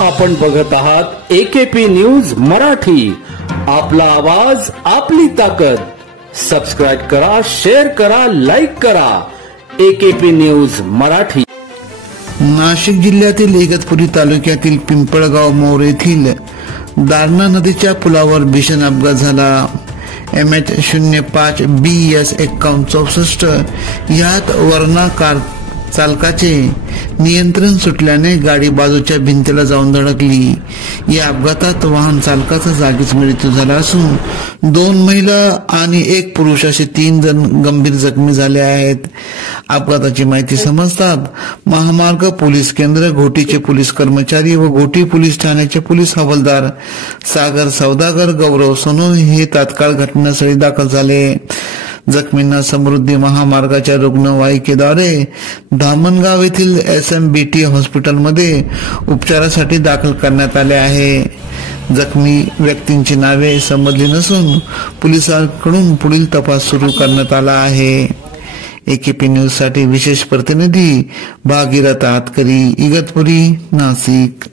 आपण बघत आहात AKP न्यूज मराठी. आपला आवाज आपली ताकद. सबस्क्राइब करा, शेअर करा, लाईक करा. AKP news Marathi. नाशिक जिल्ह्यातील इगतपुरी तालुक्यातील पिंपळगाव मोर येथील दारणा नदीच्या पुलावर भीषण अपघात झाला. MH05 BS 5164 यात वरना कार चालकाचे नियंत्रण सुटल्याने गाडी बाजूच्या भिंतीला जाऊन धडकली. या अपघातात वाहन चालकाचा जागीच मृत्यू झाला असून 2 महिला आणि 1 पुरुष असे 3 जण गंभीर जखमी झाले आहेत. अपघाताची माहिती समजतात महामार्ग पोलीस केंद्र, घोटीचे पोलीस कर्मचारी व घोटी पोलीस ठाण्याचे पोलीस हवालदार सागर सौदागर, गौरव सोनोने हे तात्काळ घटनास्थळी दाखल झाले. जखमींना समृद्धी महामार्गाच्या रुग्णवाहिकेद्वारे धामणगाव येथील SMBT हॉस्पिटलमध्ये उपचारासाठी दाखल करण्यात आले आहे. जखमी व्यक्तींची नावे समजली नसून पोलिसांकडून पुढील तपास सुरू करण्यात आला आहे. AKP न्यूज साठी विशेष प्रतिनिधी भागीरथ आतकरी, इगतपुरी, नाशिक.